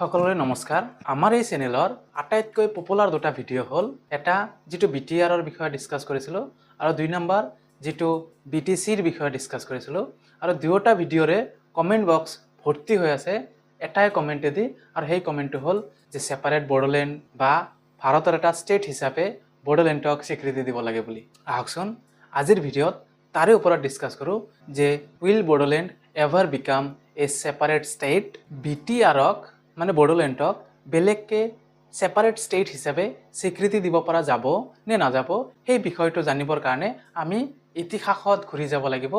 সকলোৰে নমস্কাৰ। আমাৰ এই চেনেলৰ আটাইতকৈ পপুলাৰ দুটা ভিডিঅ' হ'ল এটা যিটো BTRৰ বিষয়ে ডিছকাছ কৰিছিলোঁ আৰু 2 নম্বৰ যিটো BTCৰ বিষয়ে ডিছকাছ কৰিছিলোঁ আৰু দুয়োটা ভিডিঅ'ৰে কমেণ্ট বক্স ভৰ্তি হৈ আছে এটাই কমেণ্টেদি আৰু সেই কমেণ্টটো হ'ল যে ছেপাৰেট বড়োলেণ্ড বা ভাৰতৰ এটা ষ্টেট হিচাপে বড়োলেণ্ডক স্বীকৃতি দিব লাগে বুলি। আহকচোন আজিৰ ভিডিঅ'ত তাৰে ওপৰত ডিছকাছ কৰোঁ যে will Bodoland ever become a separate state. BTRক মানে বড়োলেণ্ডক বেলেগকে ছেপাৰেট ষ্টেট হিচাপে স্বীকৃতি দিব পৰা যাব নে নাযাব সেই বিষয়টো জানিবৰ কাৰণে আমি ইতিহাসত ঘূৰি যাব লাগিব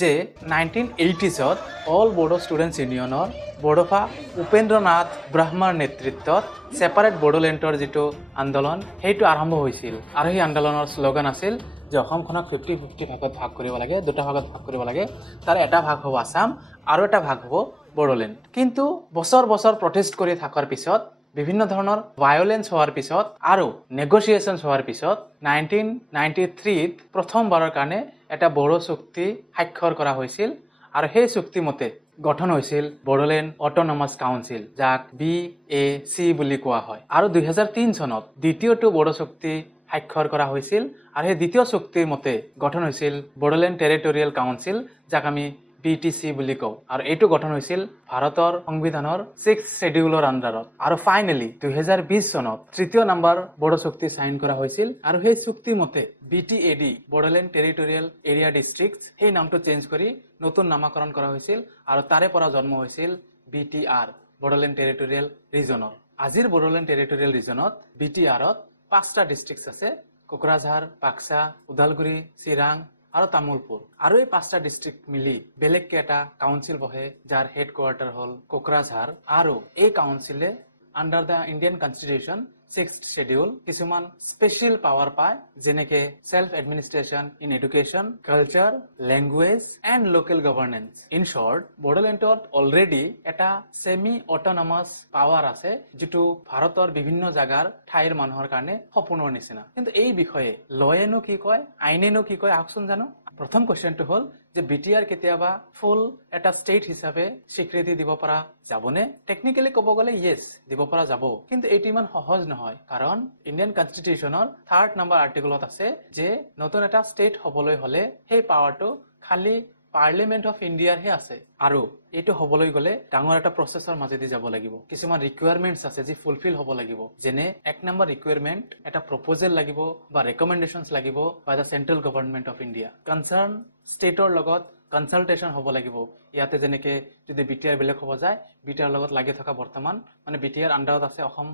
যে 1980sত অল বড়ো ষ্টুডেণ্টছ ইউনিয়নৰ বড়োফা উপেন্দ্ৰনাথ ব্ৰাহ্মাৰ নেতৃত্বত ছেপাৰেট বড়োলেণ্ডৰ যিটো আন্দোলন সেইটো আৰম্ভ হৈছিল আৰু সেই আন্দোলনৰ শ্লোগান আছিল যে অসমখনক 50-50 ভাগত ভাগ কৰিব লাগে, দুটা ভাগত ভাগ কৰিব লাগে। তাৰ এটা ভাগ হ'ব আসাম আৰু এটা ভাগ হ'ব বড়োলেণ্ড। কিন্তু বছৰ বছৰ প্ৰটেষ্ট কৰি থকাৰ পিছত বিভিন্ন ধৰণৰ ভায়োলেন্স হোৱাৰ পিছত আৰু নেগোচিয়েশ্যনছ হোৱাৰ পিছত 1993ত প্ৰথমবাৰৰ কাৰণে এটা বড়ো চুক্তি স্বাক্ষৰ কৰা হৈছিল আৰু সেই চুক্তি মতে গঠন হৈছিল বড়োলেণ্ড অট'নমাছ কাউন্সিল, যাক BAC বুলি কোৱা হয়। আৰু 2003 চনত দ্বিতীয়টো বড়ো চুক্তি স্বাক্ষৰ কৰা হৈছিল আৰু সেই দ্বিতীয় চুক্তিৰ মতে গঠন হৈছিল বড়োলেণ্ড টেৰিটৰিয়েল কাউন্সিল, যাক আমি BTC বুলি কওঁ আৰু এইটো গঠন হৈছিল ভাৰতৰ সংবিধানৰ 6th শ্বেডিউলৰ আণ্ডাৰত। আৰু ফাইনেলি 2020 চনত তৃতীয় নম্বৰ বড়ো চুক্তি সাইন কৰা হৈছিল আৰু সেই চুক্তি মতে BTAD Bodoland territorial area districts সেই নামটো চেঞ্জ কৰি নতুন নামাকৰণ কৰা হৈছিল আৰু তাৰে পৰা জন্ম হৈছিল BTR বড়োলেণ্ড টেৰিটৰিয়েল ৰিজনৰ। আজিৰ বড়োলেণ্ড টেৰিটৰিয়েল ৰিজনত BTRত 5টা ডিষ্ট্ৰিক্টছ আছে: কোকৰাঝাৰ, বাক্সা, ওদালগুৰি, চিৰাং আৰু তামুলপুৰ। আৰু এই 5টা ডিষ্ট্ৰিক্ট মিলি বেলেগকে এটা কাউন্সিল বহে যাৰ হেড কোৱাৰ্টাৰ হ'ল কোকৰাঝাৰ আৰু এই কাউন্সিলে under the Indian constitution 6th schedule কিছুমান স্পেচিয়েল পাৱাৰ পায়, যেনেকে self administration in education, culture, language and local governance. In short, বড়োলেণ্ডত অলৰেডি এটা ছেমি অট'নমাছ পাৱাৰ আছে যিটো ভাৰতৰ বিভিন্ন জাগাৰ ঠাইৰ মানুহৰ কাৰণে সপোনৰ নিচিনা। কিন্তু এই বিষয়ে লয়েনো কি কয়, আইনেনো কি কয়, আহকচোন জানো। প্ৰথম কুৱেশ্যনটো হ'ল যে BTR কেতিয়াবা ফুল এটা ষ্টেট হিচাপে স্বীকৃতি দিব পৰা যাবনে? টেকনিকেলি ক'ব গ'লে য়েছ, দিব পৰা যাব, কিন্তু এইটো ইমান সহজ নহয়, কাৰণ ইণ্ডিয়ান কনষ্টিটিউশ্যনৰ 3rd নম্বৰ আৰ্টিকলত আছে যে নতুন এটা ষ্টেট হ'বলৈ হ'লে সেই পাৱাৰটো খালি পাৰ্লিমেণ্ট অফ ইণ্ডিয়াৰহে আছে আৰু এইটো হ'বলৈ গ'লে ডাঙৰ এটা প্ৰচেছৰ মাজেদি যাব লাগিব। কিছুমান ৰিকুৱাৰমেণ্টছ আছে যি ফুলফিল হ'ব লাগিব, যেনে 1 নম্বৰ ৰিকুৱাৰমেণ্ট এটা প্ৰপ'জেল লাগিব বা ৰেকমেণ্ডেশ্যনছ লাগিব by the central government of India. Concern ষ্টেটৰ লগত কনচাল্টেশ্যন হ'ব লাগিব। ইয়াতে যেনেকৈ যদি BTR বেলেগ হ'ব যায়, BTR লগত লাগি থকা বৰ্তমান মানে BTR আণ্ডাৰত আছে অসম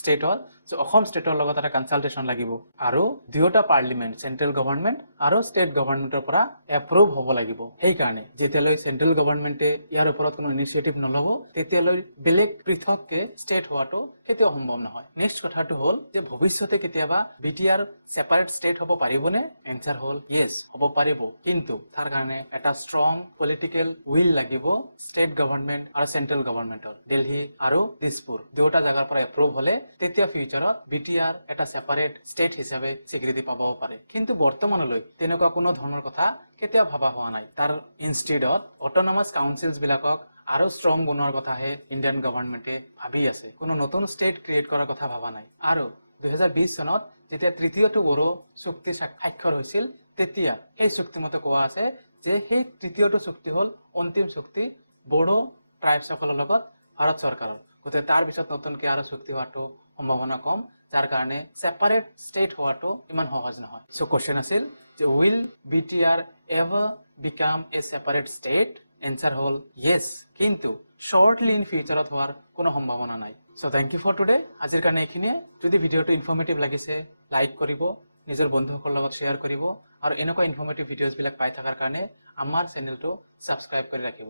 ষ্টেটৰ, চ' অসম ষ্টেটৰ লগত এটা কনচাল্টেশ্যন লাগিব আৰু দুয়োটা পাৰ্লিমেণ্ট, চেণ্ট্ৰেল গভৰ্ণমেণ্ট আৰু ষ্টেট গভৰ্ণমেণ্টৰ পৰা এপ্ৰুভ হ'ব লাগিব। সেইকাৰণে যেতিয়ালৈ চেণ্ট্ৰেল গভৰ্ণমেণ্টে ইয়াৰ ওপৰত কোনো ইনিচিয়েটিভ নল'ব তেতিয়ালৈ বেলেগ পৃথককে ষ্টেট হোৱাটো কেতিয়াও সম্ভৱ নহয়। নেক্সট কথাটো হ'ল যে ভৱিষ্যতে কেতিয়াবা BTR ছেপাৰেট ষ্টেট হ'ব পাৰিবনে? এনচাৰ হ'ল য়েছ, হ'ব পাৰিব, কিন্তু তাৰ কাৰণে এটা ষ্ট্ৰং পলিটিকেল উইল লাগিব ষ্টেট গভৰ্ণমেণ্ট আৰু চেণ্ট্ৰেল গভৰ্ণমেণ্টৰ। দিল্লী আৰু দিছপুৰ দুয়োটা জাগাৰ পৰা এপ্ৰুভ হ'লে তেতিয়া ফিউচাৰত BTR এটা ছেপাৰেট ষ্টেট হিচাপে স্বীকৃতি পাবও পাৰে। কিন্তু বৰ্তমানলৈ তেনেকুৱা কোনো ধৰণৰ কথা কেতিয়াও ভাবা হোৱা নাই। তাৰ ইনষ্টেডত অট'নমাছ কাউন্সিলছ বিলাকক আৰু ষ্ট্ৰং বনোৱাৰ কথাহে ইণ্ডিয়ান গভৰ্ণমেণ্টে ভাবি আছে, কোনো নতুন ষ্টেট ক্ৰিয়েট কৰাৰ কথা ভাবা নাই। আৰু 2020 চনত যেতিয়া তৃতীয়টো বড়ো চুক্তি স্বাক্ষৰ হৈছিল তেতিয়া সেই চুক্তিমতে কোৱা আছে যে সেই তৃতীয়টো চুক্তি হ'ল অন্তিম চুক্তি বড়ো ট্ৰাইবছসকলৰ লগত ভাৰত চৰকাৰৰ। গতিকে তাৰ পিছত নতুনকৈ আৰু চুক্তি হোৱাটো সম্ভাৱনা কম, যাৰ কাৰণে ছেপাৰেট ষ্টেট হোৱাটো ইমান সহজ নহয়। চ' কুৱেশ্যন আছিল যে will BTR ever become a separate state? Answer হ'ল য়েছ, কিন্তু শ্বৰ্টলি ইন ফিউচাৰত হোৱাৰ কোনো সম্ভাৱনা নাই। চ' থেংক ইউ ফৰ টুডে। আজিৰ কাৰণে এইখিনিয়ে। যদি ভিডিঅ'টো ইনফৰ্মেটিভ লাগিছে লাইক কৰিব, নিজৰ বন্ধুসকলৰ লগত শ্বেয়াৰ কৰিব আৰু এনেকুৱা ইনফৰ্মেটিভ ভিডিঅ'ছবিলাক পাই থকাৰ কাৰণে আমাৰ চেনেলটো ছাবস্ক্ৰাইব কৰি ৰাখিব।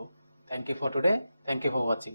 Thank you for today. Thank you for ৱাচিং।